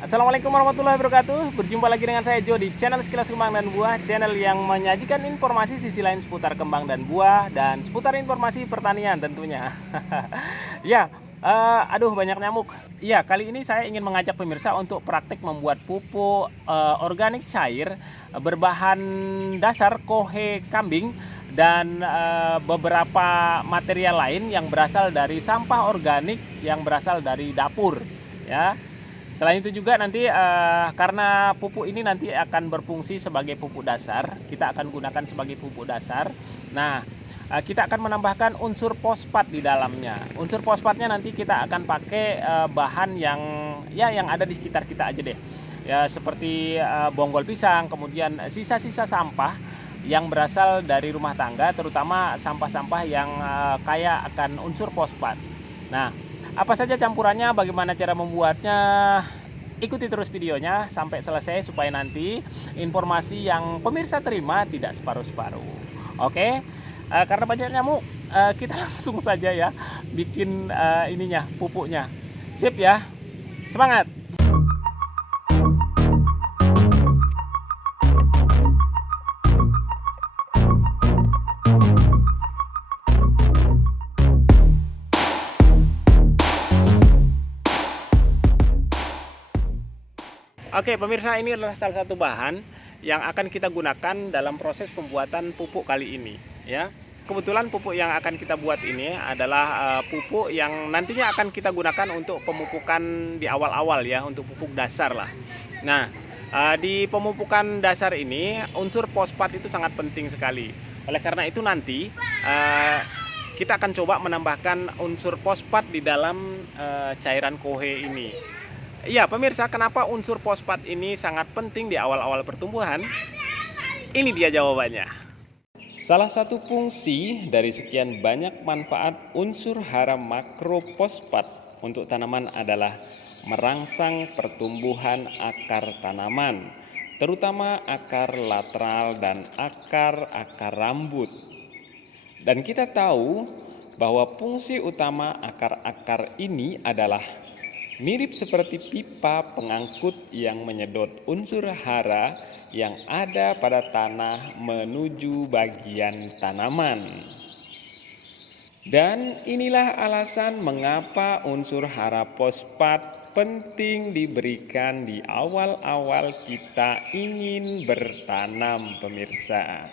Assalamualaikum warahmatullahi wabarakatuh. Berjumpa lagi dengan saya Jo di channel Sekilas Kembang dan Buah, channel yang menyajikan informasi sisi lain seputar kembang dan buah dan seputar informasi pertanian tentunya. Ya, aduh banyak nyamuk. Ya, kali ini saya ingin mengajak pemirsa untuk praktik membuat pupuk organik cair berbahan dasar kohe kambing dan beberapa material lain yang berasal dari sampah organik yang berasal dari dapur, ya. Selain itu juga nanti karena pupuk ini nanti akan berfungsi sebagai pupuk dasar, kita akan gunakan sebagai pupuk dasar. Nah, kita akan menambahkan unsur fosfat di dalamnya. Unsur fosfatnya nanti kita akan pakai bahan yang ada di sekitar kita aja deh. Ya seperti bonggol pisang, kemudian sisa-sisa sampah yang berasal dari rumah tangga, terutama sampah-sampah yang kaya akan unsur fosfat. Nah, apa saja campurannya, bagaimana cara membuatnya? Ikuti terus videonya sampai selesai supaya nanti informasi yang pemirsa terima tidak separuh-separuh. Oke, karena banyak nyamuk, kita langsung saja ya bikin ininya, pupuknya. Sip ya, semangat! Oke pemirsa, ini adalah salah satu bahan yang akan kita gunakan dalam proses pembuatan pupuk kali ini ya. Kebetulan pupuk yang akan kita buat ini adalah pupuk yang nantinya akan kita gunakan untuk pemupukan di awal-awal ya, untuk pupuk dasar lah. Nah, di pemupukan dasar ini unsur fosfat itu sangat penting sekali. Oleh karena itu nanti kita akan coba menambahkan unsur fosfat di dalam cairan kohe ini. Iya pemirsa, kenapa unsur fosfat ini sangat penting di awal-awal pertumbuhan? Ini dia jawabannya. Salah satu fungsi dari sekian banyak manfaat unsur hara makrofosfat untuk tanaman adalah merangsang pertumbuhan akar tanaman, terutama akar lateral dan akar-akar rambut. Dan kita tahu bahwa fungsi utama akar-akar ini adalah mirip seperti pipa pengangkut yang menyedot unsur hara yang ada pada tanah menuju bagian tanaman. Dan inilah alasan mengapa unsur hara fosfat penting diberikan di awal-awal kita ingin bertanam pemirsa.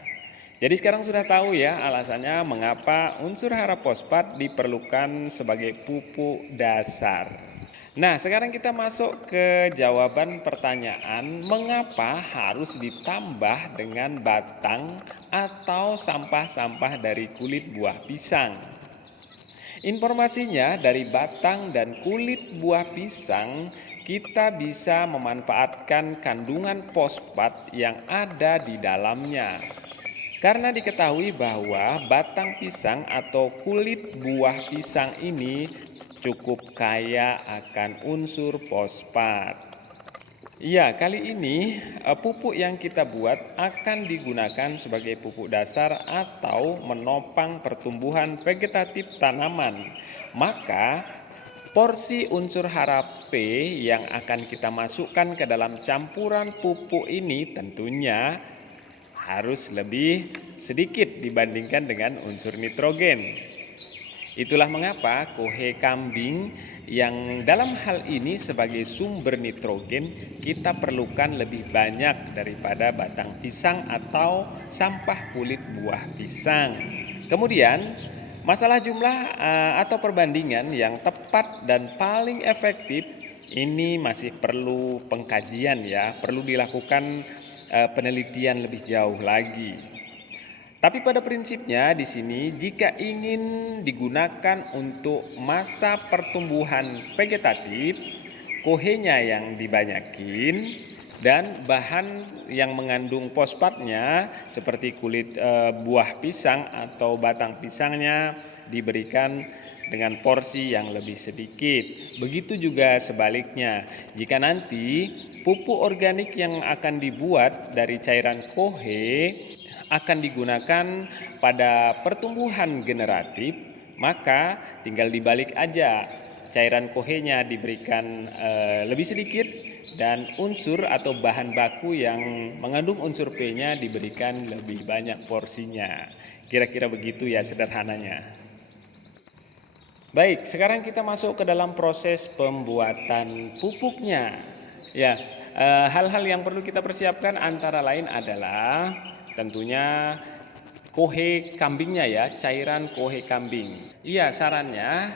Jadi sekarang sudah tahu ya alasannya mengapa unsur hara fosfat diperlukan sebagai pupuk dasar. Nah, sekarang kita masuk ke jawaban pertanyaan mengapa harus ditambah dengan batang atau sampah-sampah dari kulit buah pisang. Informasinya dari batang dan kulit buah pisang kita bisa memanfaatkan kandungan fosfat yang ada di dalamnya. Karena diketahui bahwa batang pisang atau kulit buah pisang ini cukup kaya akan unsur fosfat. Iya, kali ini pupuk yang kita buat akan digunakan sebagai pupuk dasar atau menopang pertumbuhan vegetatif tanaman. Maka porsi unsur hara P yang akan kita masukkan ke dalam campuran pupuk ini tentunya harus lebih sedikit dibandingkan dengan unsur nitrogen. Itulah mengapa kohe kambing yang dalam hal ini sebagai sumber nitrogen kita perlukan lebih banyak daripada batang pisang atau sampah kulit buah pisang. Kemudian masalah jumlah atau perbandingan yang tepat dan paling efektif ini masih perlu pengkajian ya, perlu dilakukan penelitian lebih jauh lagi. Tapi pada prinsipnya di sini jika ingin digunakan untuk masa pertumbuhan vegetatif, kohenya yang dibanyakin dan bahan yang mengandung fosfatnya seperti kulit buah pisang atau batang pisangnya diberikan dengan porsi yang lebih sedikit. Begitu juga sebaliknya, jika nanti pupuk organik yang akan dibuat dari cairan kohe akan digunakan pada pertumbuhan generatif, maka tinggal dibalik aja. cairan kohenya diberikan lebih sedikit, dan unsur atau bahan baku yang mengandung unsur P-nya diberikan lebih banyak porsinya. Kira-kira begitu ya sederhananya. Baik, sekarang kita masuk ke dalam proses pembuatan pupuknya. Ya, hal-hal yang perlu kita persiapkan antara lain adalah tentunya kohe kambingnya ya, cairan kohe kambing. Iya, sarannya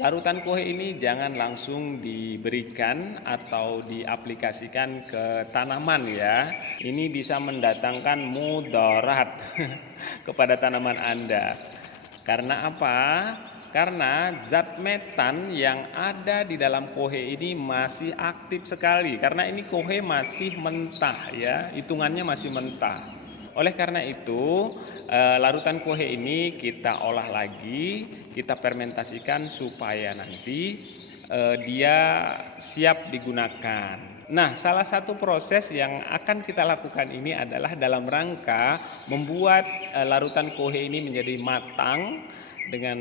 larutan kohe ini jangan langsung diberikan atau diaplikasikan ke tanaman ya. Ini bisa mendatangkan mudarat kepada tanaman Anda. Karena apa? Karena zat metan yang ada di dalam kohe ini masih aktif sekali. Karena ini kohe masih mentah ya, hitungannya masih mentah. Oleh karena itu, larutan kohe ini kita olah lagi, kita fermentasikan supaya nanti dia siap digunakan. Nah, salah satu proses yang akan kita lakukan ini adalah dalam rangka membuat larutan kohe ini menjadi matang dengan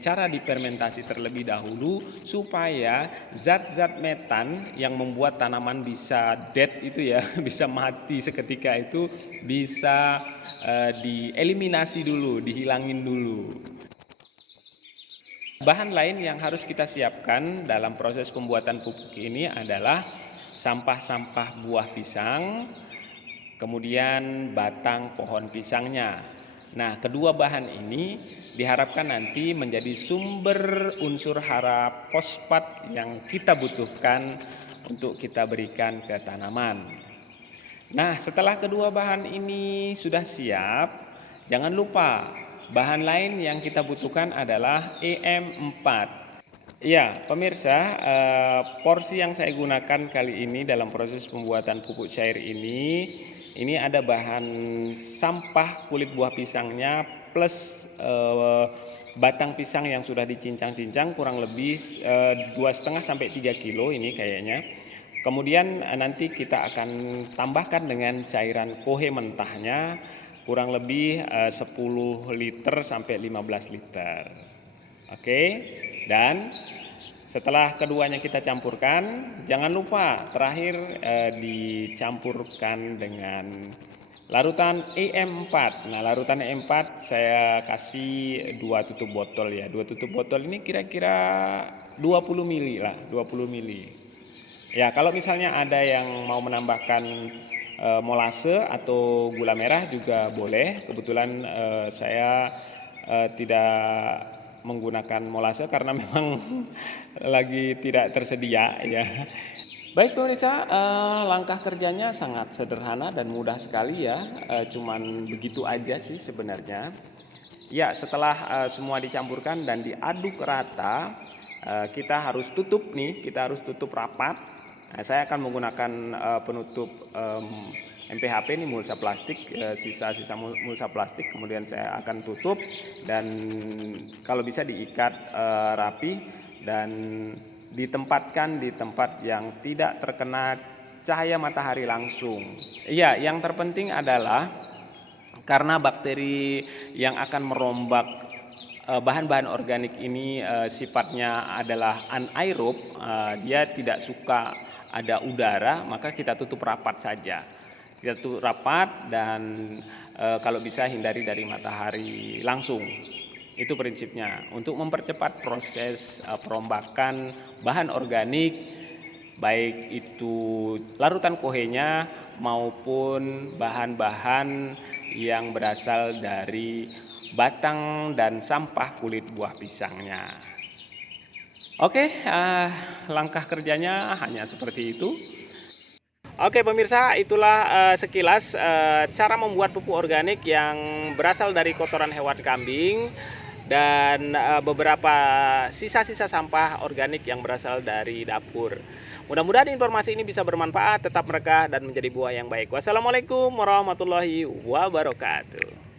cara difermentasi terlebih dahulu supaya zat-zat metan yang membuat tanaman bisa dead itu ya, bisa mati seketika itu bisa dieliminasi dulu, dihilangin dulu. Bahan lain yang harus kita siapkan dalam proses pembuatan pupuk ini adalah sampah-sampah buah pisang, kemudian batang pohon pisangnya. Nah, kedua bahan ini diharapkan nanti menjadi sumber unsur hara fosfat yang kita butuhkan untuk kita berikan ke tanaman. Nah, setelah kedua bahan ini sudah siap, jangan lupa bahan lain yang kita butuhkan adalah EM4. Ya, pemirsa, porsi yang saya gunakan kali ini dalam proses pembuatan pupuk cair ini ada bahan sampah kulit buah pisangnya plus batang pisang yang sudah dicincang-cincang kurang lebih 2,5 sampai 3 kilo ini kayaknya. Kemudian nanti kita akan tambahkan dengan cairan kohe mentahnya kurang lebih 10 liter sampai 15 liter. Oke, dan setelah keduanya kita campurkan, jangan lupa terakhir dicampurkan dengan larutan EM4. Nah, larutan EM4 saya kasih 2 tutup botol ya. 2 tutup botol ini kira-kira 20 mili lah, 20 mili. Ya, kalau misalnya ada yang mau menambahkan molase atau gula merah juga boleh. Kebetulan saya tidak menggunakan molase karena memang lagi tidak tersedia ya. Baik pemirsa, langkah kerjanya sangat sederhana dan mudah sekali ya, cuman begitu aja sih sebenarnya. Ya, setelah semua dicampurkan dan diaduk rata, kita harus tutup nih, kita harus tutup rapat. Nah, saya akan menggunakan penutup MPHP ini mulsa plastik, sisa-sisa mulsa plastik, kemudian saya akan tutup dan kalau bisa diikat rapi dan ditempatkan di tempat yang tidak terkena cahaya matahari langsung. Iya, yang terpenting adalah karena bakteri yang akan merombak bahan-bahan organik ini sifatnya adalah anaerob, dia tidak suka ada udara, maka kita tutup rapat saja. Kita tutup rapat dan kalau bisa hindari dari matahari langsung. Itu prinsipnya untuk mempercepat proses perombakan bahan organik, baik itu larutan kohenya maupun bahan-bahan yang berasal dari batang dan sampah kulit buah pisangnya. Oke, langkah kerjanya hanya seperti itu. Oke pemirsa, itulah sekilas cara membuat pupuk organik yang berasal dari kotoran hewan kambing dan beberapa sisa-sisa sampah organik yang berasal dari dapur. Mudah-mudahan informasi ini bisa bermanfaat, tetap merekah dan menjadi buah yang baik. Wassalamualaikum warahmatullahi wabarakatuh.